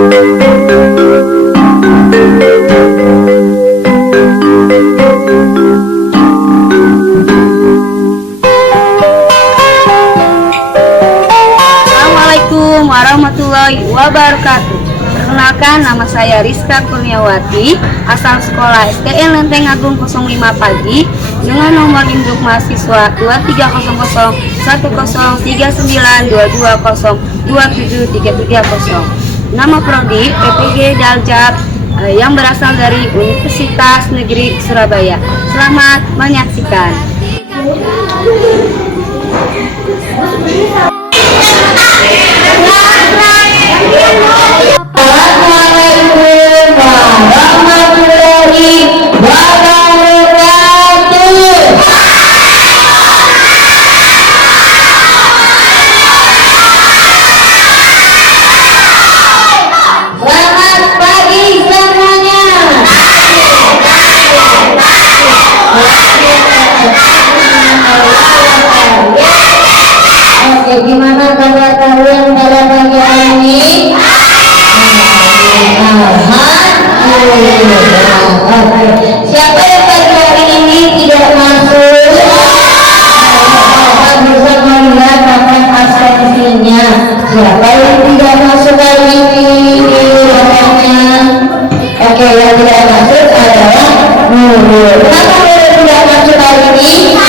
Assalamualaikum warahmatullahi wabarakatuh. Perkenalkan, nama saya Rizka Kurniawati, asal sekolah STN Lenteng Agung 05 Pagi, dengan nomor induk mahasiswa 230110102922027330. Nama prodi PPG Daljab yang berasal dari Universitas Negeri Surabaya. Selamat menyaksikan. Gimana kabar kalian pada pagi hari ini? Siapa yang pagi hari ini tidak masuk? Bisa melihat pakai absensinya. Siapa yang tidak masuk hari ini? Oke, yang tidak masuk adalah Nurul. Kenapa Nurul tidak masuk hari ini?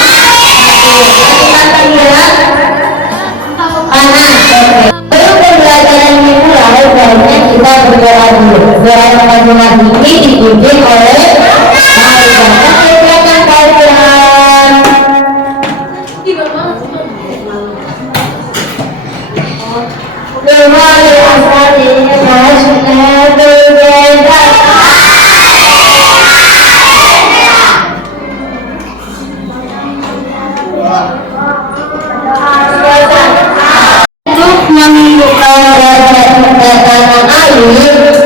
Kita berdoa dulu. Doa pagi ini dipimpin oleh silakan kalian. Doa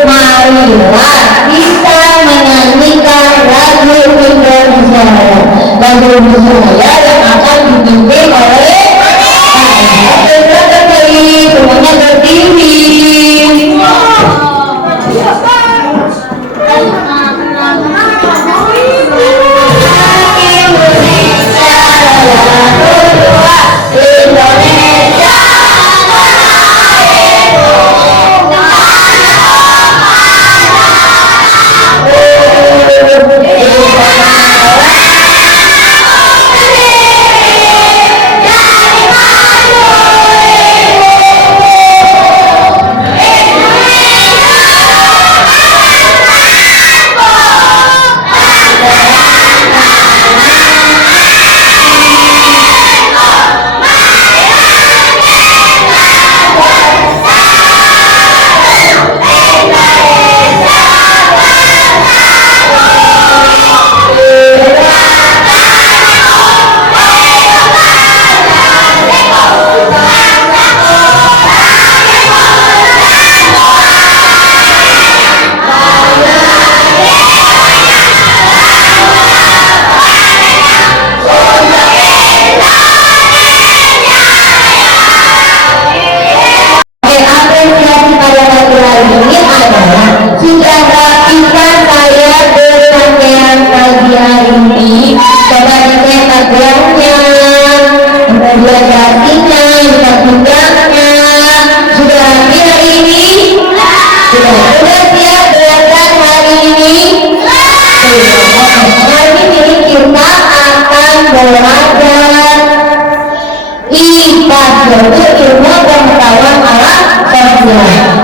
marilah kita menyanyikan lagu Indonesia yang akan dipimpin oleh semuanya berdiri.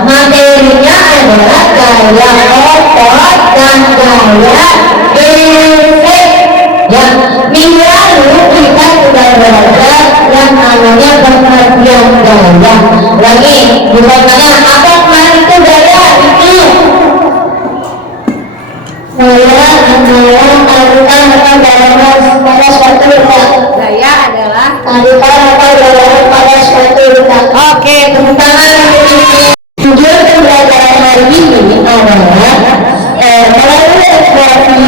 Materinya adalah gaya otot dan gaya basic. Ya, minggu lalu kita sudah belajar yang namanya pengertian gaya. Lagi, misalnya apa kemarin itu gaya itu? Saya tarikan atau dalam pada suatu Gaya adalah tarikan atau dalam pada suatu. Oke, tepuk tangan. Tujuan pembelajaran hari ini adalah melalui ekspresi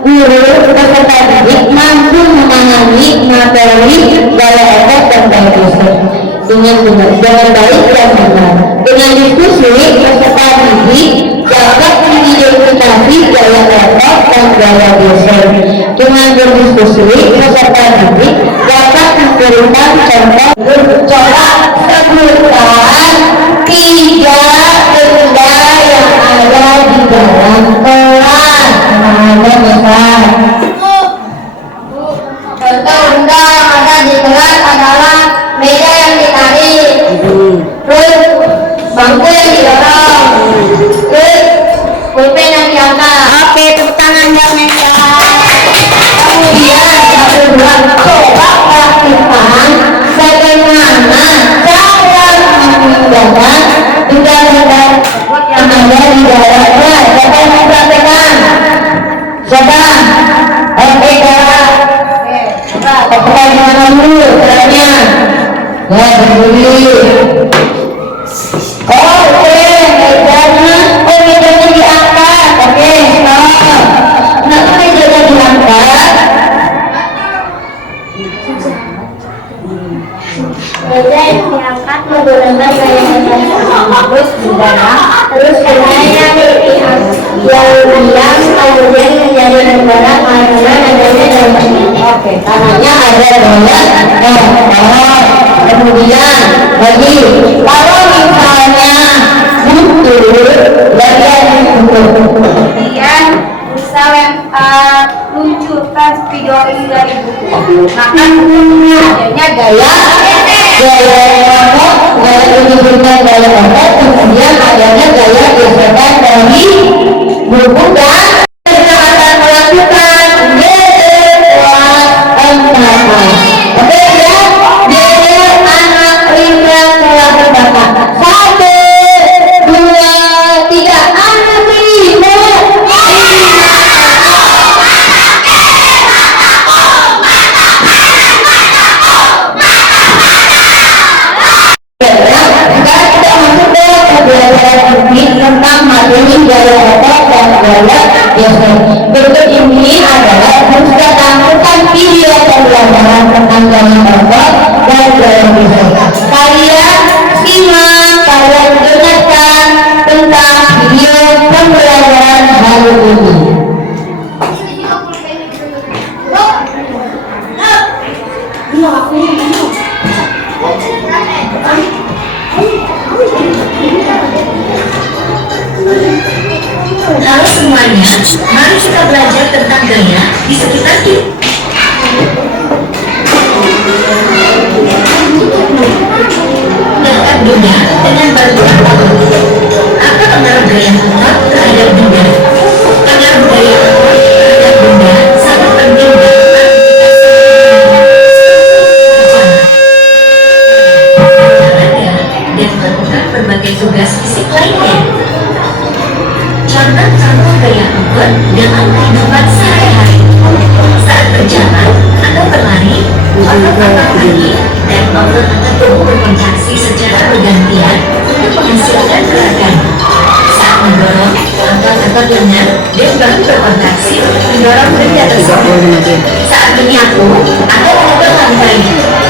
guru peserta didik mampu memahami materi gaya otot dan gaya basic dengan baik dan benar. Dengan diskusi peserta gaya geser. Dengan berdiskusi, peserta didik dapat memberikan contoh. Coba sebutkan 3 benda yang ada di dalam kelas. Ada besar. Contoh benda yang ada di kelas adalah meja yang ditarik, terus bangku yang didorong, terus pulpen yang diangkat. Oke, tepuk tangan yang meja. Kemudian yang kedua, coba praktikkan bagaimana cara memindahkan benda-benda yang ada di dalamnya. Siapa yang mau praktekkan? Siapa? Oke, Kak. Coba gimana dulu caranya? Ya, berdiri. Oke, mejanya diangkat. Oke, stop. Kenapa mejanya diangkat? Meja yang diangkat menggunakan gaya bagus di dalam, terus bendanya diam, kemudian menjadi negara karena adanya dalam. Oke, tanahnya ada dalam. Kemudian lagi, kalau misalnya butuh, bagian butuh. Kemudian bisa lempar, luncurkan spidol ini dari buku. Maka bukunya adanya gaya pokok, gaya menunjukkan gaya pokok, kemudian adanya gaya gesekan dari buku dan kita akan melakukan geser kelas 4. Oke ya, geser anak Rina kelas 4. 1, 2, 3, anak Rina. Tentang materi gaya pokok dan gaya geser. Berikut ini adalah bisa tampilkan video pembelajaran tentang gaya pokok dan gaya geser. Kalian simak, kalian dengarkan tentang video pembelajaran hari ini. Halo semuanya, mari kita belajar tentang gaya di sekitar kita. Dekat benda dengan bantuan apa? Apa pengaruh gaya pokok terhadap benda? Pengaruh gaya pokok terhadap benda sangat penting dan melakukan berbagai tugas fisik lainnya. Contoh gaya pokok dalam kehidupan sehari-hari. Saat berjalan atau berlari, otot-otot kaki dan otot-otot tubuh berkontraksi secara bergantian untuk menghasilkan gerakan. Saat mendorong, otot-otot lengan dan bahu berkontraksi mendorong benda tersebut. Saat menyapu atau mengukur lantai,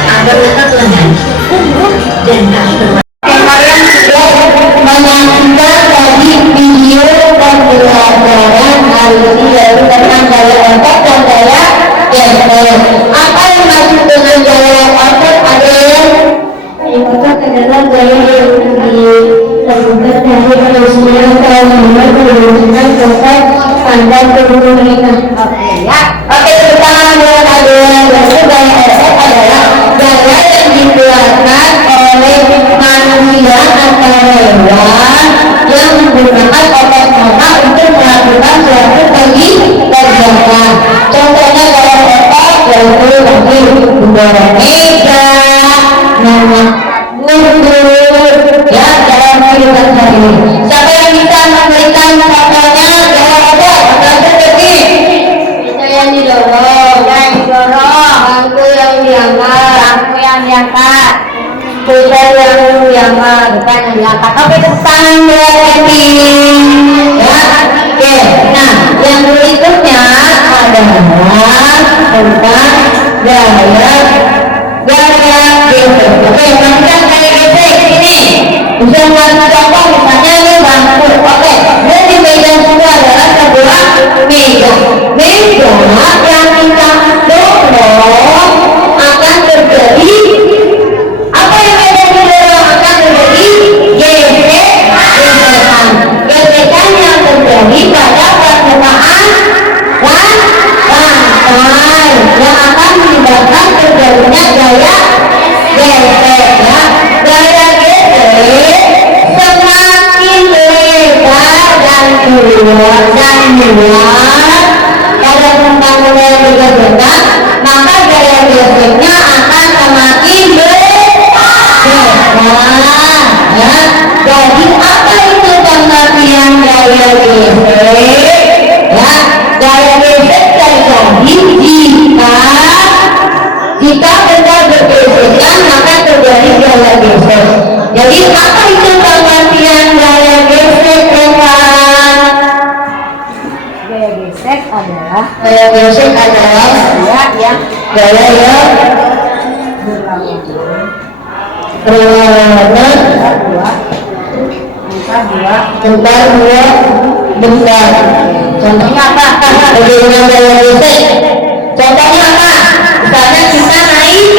otot-otot lengan, punggung dan kaki berwarna. Kalian sudah menyaksikan tadi video pembelajaran hari ini yaitu tentang gaya otot dan gaya geser. Apa yang maksud dengan gaya otot? Ada yang otot adalah gaya yang dilakukan dari manusia kalau membuat perwujudan otot pada tubuh mereka. Oke ya. Oke, pertama buat kalian yaitu gaya otot adalah gaya yang dikeluarkan oleh manusia atau hewan yang menggunakan otot mata untuk melakukan suatu kegiatan. Contohnya gaya otot yaitu mendorong meja, mundur, ya dalam kehidupan sehari-hari. Siapa yang bisa memberikan contohnya gaya otot? Contoh seperti meja yang didorong, bangku yang diangkat, pulpen yang diangkat, bukan yang diangkat. Oke, tepuk tangan buat Kevin. Ya, oke. Nah, yang berikutnya adalah tentang gaya geser. Oke, tentang gaya geser ini bisa mengambil contoh misalnya ini bangku. Oke, dan di meja semua adalah sebuah meja. jarak yang kita dorong akan terjadi apa yang ada di dorong akan terjadi gesekan. Gesekan yang terjadi pada permukaan lantai yang akan menyebabkan terjadinya gaya gesek ya. Gaya gesek semakin lebar dan luas pada permukaan yang digesekkan, maka gaya geseknya akan semakin besar ya. Jadi apa itu pengertian gaya gesek ya? Gaya gesek terjadi jika benda bergesekan maka terjadi gaya gesek. Jadi apa itu pengertian gaya gesek, teman? Gaya gesek adalah Gaya gesek adalah gaya yang berlawanan antar dua benda. Contohnya apa? Bagaimana gaya gesek? Contohnya apa? Misalnya kita naik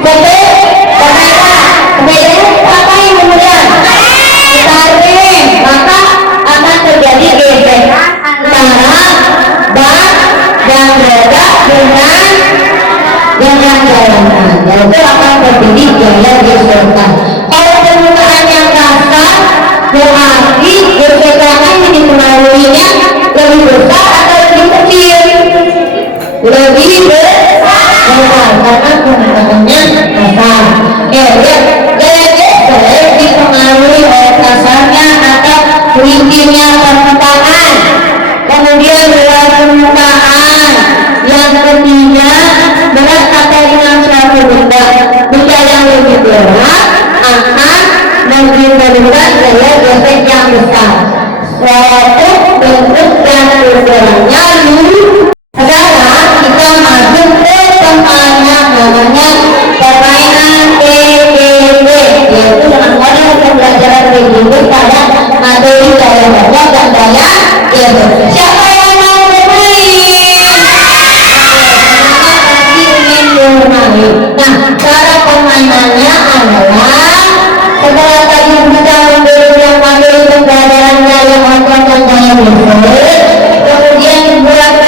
sepeda apa yang kemudian tarik, maka akan terjadi gesekan antara ban dan roda dengan jalanan. Itu akan terjadi gaya gesekan. Kalau permukaan yang kasar berarti gesekannya yang dipengaruhinya lebih besar atau lebih kecil? Lebih besar karena permukaannya kasar. Gaya gesek dipengaruhi oleh kasarnya atau licinnya permukaan, kemudian luas permukaan, yang ketiga berat atau ringan suatu benda. Benda yang lebih berat akan memberikan gaya gesek yang besar. Suatu bentuk dan ukurannya sekarang kita masuk ke permainan namanya permainan PDB, yaitu dengan model pembelajaran PDB pada materi gaya baca dan gaya gesek. Siapa yang mau bermain? Nah, cara permainannya adalah setelah tadi kita memberikan materi pembelajaran gaya baca dan gaya gesek, kemudian dibuat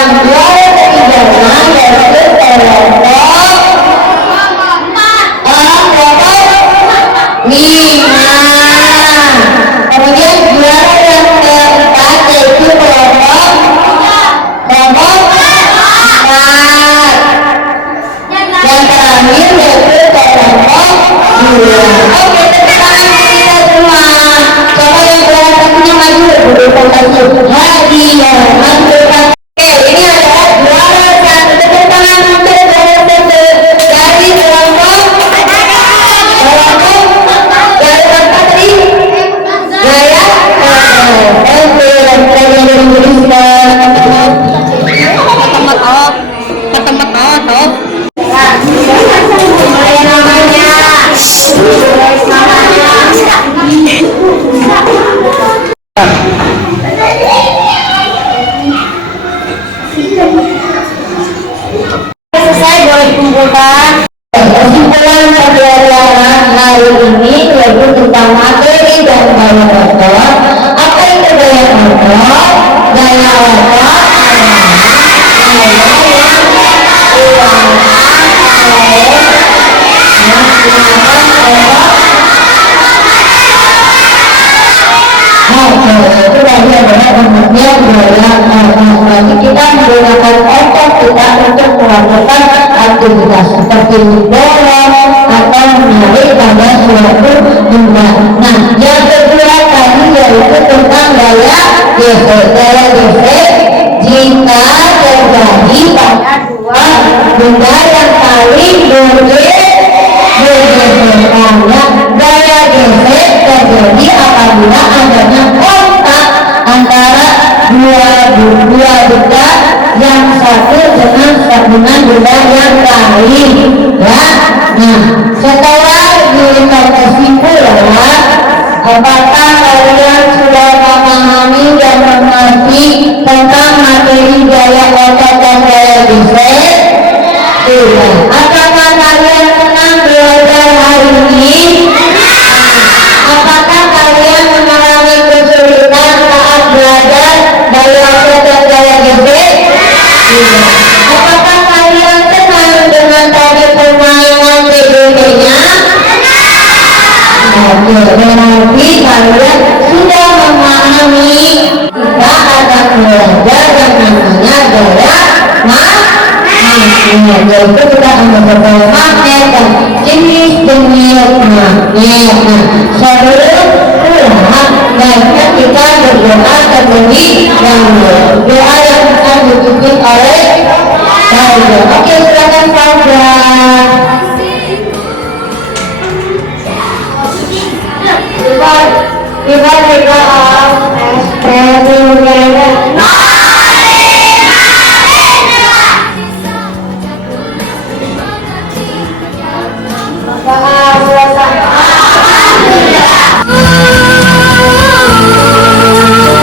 Yang juara ketiganya yaitu kelompok lima. Kemudian juara yang keempat yaitu kelompok empat. Yang terakhir yaitu kelompok dua. Oke, tepuk tangan kita semua. Coba yang juara satunya maju, berikan kasih hadiah. Oke, ini adalah juara satu. Tepuk tangan untuk juara satu dari kelompok dari tempat tadi Jaya. Oke, dan kalian yang beriskan. Mulai namanya. Selesai, boleh dikumpulkan. Kesimpulan pembelajaran hari ini yaitu tentang materi dan gaya motor. Apa itu gaya motor? Gaya motor itu tadi adalah bentuknya gaya motor. Berarti kita menggunakan otot kita untuk melakukan aktivitas seperti mendorong atau menarik pada suatu benda. Nah, yang kedua tadi yaitu tentang gaya gesek. Gaya gesek jika terjadi pada dua benda yang saling bergesekan. Gaya gesek terjadi apabila adanya kontak antara dua benda yang satu dengan benda yang lain, ya. Nah, setelah dilihat kesimpulan, apakah kalian sudah memahami dan mengerti tentang materi gaya otot dan gaya gesek? Sudah. Apakah kalian senang belajar hari ini? Apakah kalian mengalami kesulitan saat belajar gaya otot dan gaya gesek? Apakah kalian senang dengan tadi permainan PDB-nya? Oke, berarti kalian sudah memahami kita akan belajar yang namanya gaya magnet, yaitu kita akan belajar magnet dan jenis-jenis magnet. Nah, sebelum pulang, baiknya kita berdoa terlebih dahulu. Doa yang akan dipimpin oleh Fauza. Oke, silakan Fauza.